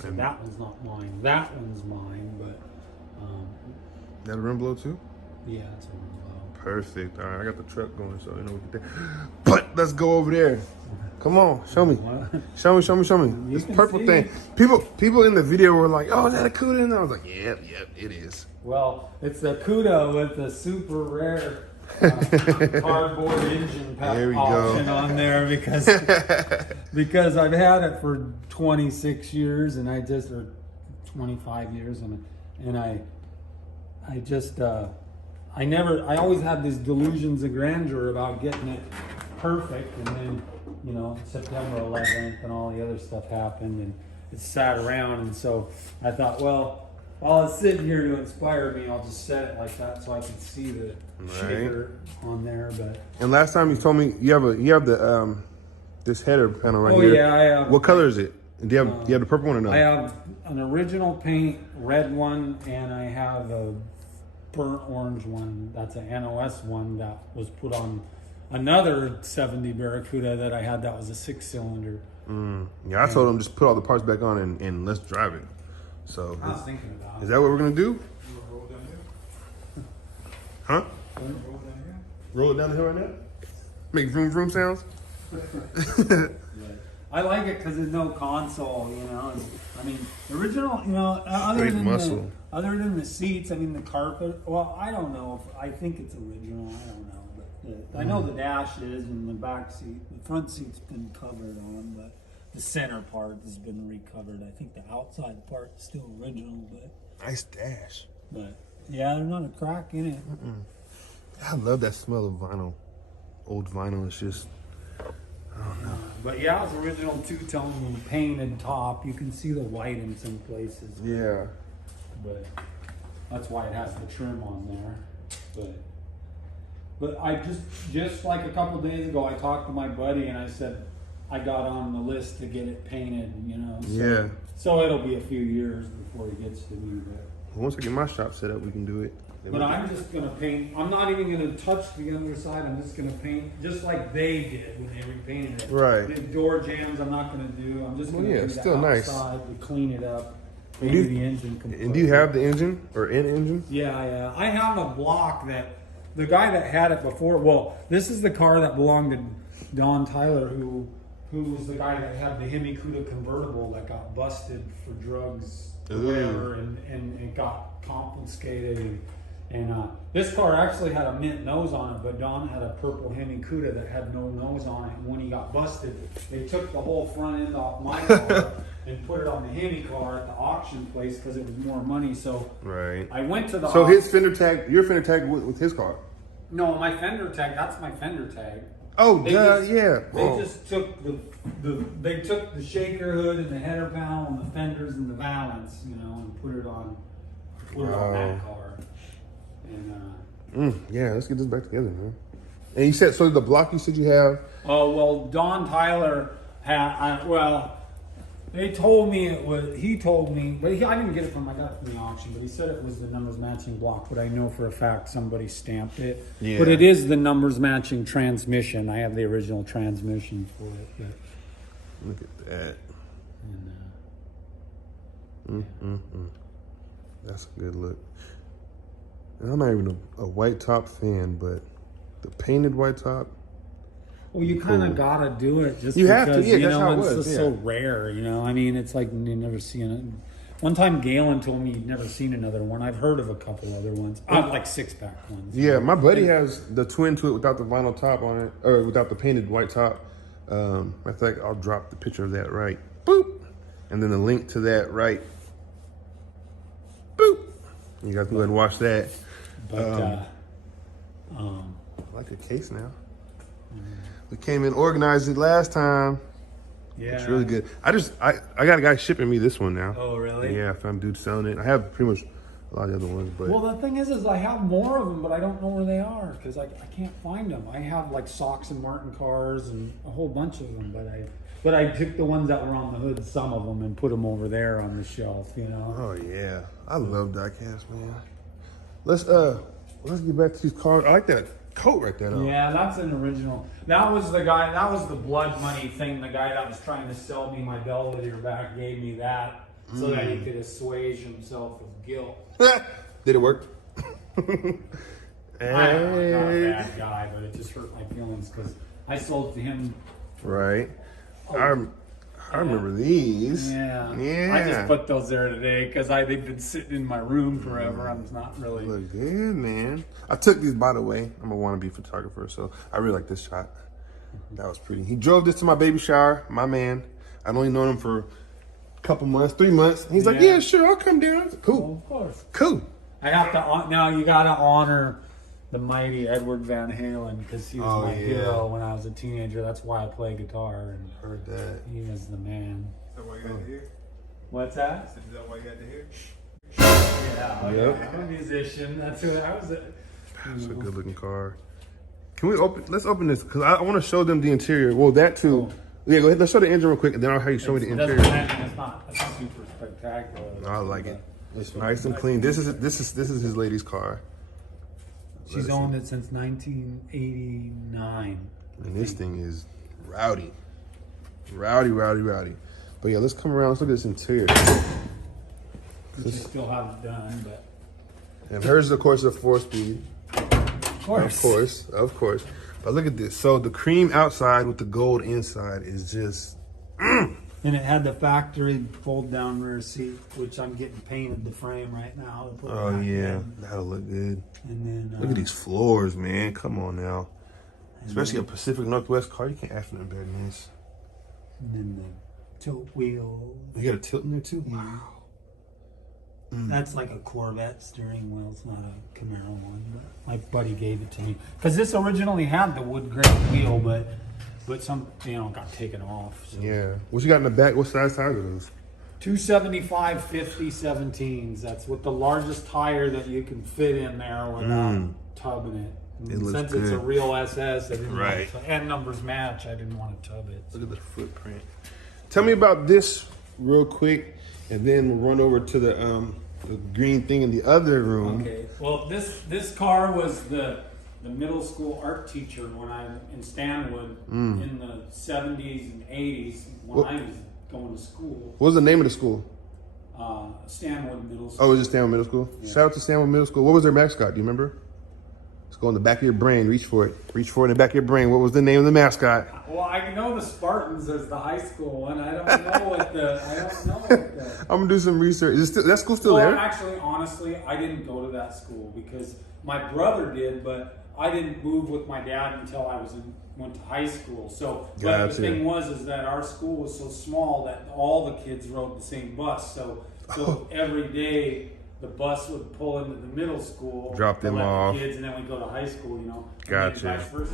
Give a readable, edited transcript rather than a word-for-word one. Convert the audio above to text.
So that one's not mine. That one's mine, but that a rim blow too? yeah, it's a rim blow. Perfect. All right, I got the truck going, so you know we can. But let's go over there. Come on, show me. Show me. This purple thing. People in the video were like, "Oh, is that a Cuda?" And I was like, "Yep, it is." Well, it's a Cuda with the super rare cardboard engine option on there because I've had it for 26 years and or 25 years and I always had these delusions of grandeur about getting it perfect, and then September 11th and all the other stuff happened and it sat around, and so I thought, well, while it's sitting here to inspire me, I'll just set it like that so I can see the shaker on there. And last time you told me you have the this header panel right here. Oh yeah, I have. What color is it? Do you have the purple one or no? I have an original paint red one, and I have a burnt orange one. That's an NOS one that was put on another 70 Barracuda that I had. That was a 6-cylinder. Yeah, I told them just put all the parts back on and let's drive it. So I was thinking about it. Is that what we're gonna do? Huh? Roll it down the hill right now? Make vroom vroom sounds? I like it because there's no console, I mean, the original, other than the seats, I mean, the carpet, well, I don't know if, I think it's original, I don't know. But I know the dash is, and the back seat, the front seat's been covered on, but the center part has been recovered. I think the outside part is still original, but. Nice dash. But, yeah, there's not a crack in it. I love that smell of vinyl. Old vinyl, it's just, I don't know. But yeah, it's original two-tone painted top. You can see the white in some places. Yeah. But that's why it has the trim on there. But I just like a couple days ago, I talked to my buddy and I said I got on the list to get it painted, So, yeah. So it'll be a few years before it gets to me. But once I get my shop set up, we can do it. But I'm just going to paint. I'm not even going to touch the underside. I'm just going to paint just like they did when they repainted it. Right. The door jams I'm not going to do. I'm just going to do the still outside to clean it up. Maybe the engine component. And do you have the engine or an engine? Yeah. I have a block that the guy that had it before. Well, this is the car that belonged to Don Tyler, who was the guy that had the Hemi Cuda convertible that got busted for drugs or whatever, and it got confiscated. And this car actually had a mint nose on it, but Don had a purple Hemi Cuda that had no nose on it. And when he got busted, they took the whole front end off my car and put it on the Hemi car at the auction place because it was more money. So I went to the his fender tag, your fender tag with his car? No, my fender tag, that's my fender tag. Oh, yeah. They just took they took the shaker hood and the header panel and the fenders and the valance, and put it on that car. And yeah, let's get this back together, man. And you said, so the block you said you have? Oh, well, Don Tyler had, they told me it was, he told me, but I didn't get it I got it from the auction, but he said it was the numbers matching block, but I know for a fact somebody stamped it. Yeah. But it is the numbers matching transmission. I have the original transmission for it. But. Look at that. That's a good look. And I'm not even a white top fan, but the painted white top. Well, you kind of gotta do it just you because have to. Yeah, that's how it was. It's just so rare. I mean, it's like you never see it. One time, Galen told me he'd never seen another one. I've heard of a couple other ones, like 6-pack ones. Yeah, my buddy has the twin to it without the vinyl top on it, or without the painted white top. I think I'll drop the picture of that right. Boop, and then the link to that right. Boop. You guys can go ahead and watch that. But I like the case now. We came in, organized it last time. Yeah, it's really good. I got a guy shipping me this one now. Oh, really? Yeah, I found a dude selling it. I have pretty much a lot of the other ones, but well, the thing is I have more of them, but I don't know where they are because I can't find them. I have like Sox and Martin cars and a whole bunch of them, but I took the ones that were on the hood, some of them, and put them over there on the shelf. Oh yeah, I love Diecast, man. Let's get back to these cars. I like that coat right there, though. Yeah, that's an original. That was the guy. That was the blood money thing. The guy that was trying to sell me my Belvedere back gave me that. so that he could assuage himself of guilt. Did it work? I don't know, I'm not a bad guy, but it just hurt my feelings because I sold to him. Right. Oh, I remember these. Yeah. Yeah. I just put those there today because they've been sitting in my room forever. I'm not really. Look good, man. I took these, by the way. I'm a wannabe photographer, so I really like this shot. That was pretty. He drove this to my baby shower, my man. I'd only known him for a couple months, 3 months. He's like, yeah, sure, I'll come down. Cool. Well, of course. Cool. I have to, now you got to honor the mighty Edward Van Halen because he was my hero when I was a teenager. That's why I play guitar. And heard that. he was the man. Is that why you got to hear? What's that? Is that why you got to hear? Yeah, Yep. I'm a musician. That's who I was. That's a good looking car. Can we open? Let's open this because I want to show them the interior. Well, that too. Cool. Yeah, go ahead. Let's show the engine real quick, and then I'll have you show me the interior. It's not super spectacular. I like it. It's nice and clean. This is his lady's car. She's owned it since 1989. And this thing is rowdy. Rowdy. But yeah, let's come around. Let's look at this interior. Which I still haven't done, but And hers, of course, is a 4-speed. of course. Of course. But look at this. So the cream outside with the gold inside is just. And it had the factory fold down rear seat, which I'm getting painted the frame right now. To put Oh back yeah, in. that'll look good. And then Look at these floors, man. Come on now. Especially a Pacific Northwest car, you can't ask for nothing better than this. And then the tilt wheel. You got a tilt in there too? Wow. That's like a Corvette steering wheel. It's not a Camaro one, but my buddy gave it to me because this originally had the wood grain wheel, but some got taken off. So. Yeah. What you got in the back? What size tires are those? 275 50 17s. That's with the largest tire that you can fit in there without tubbing it. It looks Since it's a good. real SS, I didn't Right. want to, and numbers match, I didn't want to tub it. Look at the footprint. Tell me about this real quick, and then we'll run over to the green thing in the other room. Okay. Well, this car was the middle school art teacher when I in Stanwood in the 70s and 80s when I was going to school. What was the name of the school? Stanwood Middle School. Oh, it was it Stanwood Middle School? Yeah. Shout out to Stanwood Middle School. What was their mascot? Do you remember? Let's go in the back of your brain. Reach for it. Reach for it in the back of your brain. What was the name of the mascot? Well, I know the Spartans as the high school one. I don't know what the. I'm gonna do some research. Is that school still Well, there? actually, honestly, I didn't go to that school because my brother did, but I didn't move with my dad until I went to high school. So, but Gotcha. the thing is that our school was so small that all the kids rode the same bus. So every day the bus would pull into the middle school, Drop them collect off. the kids, and then we go to high school. And Gotcha. then vice versa.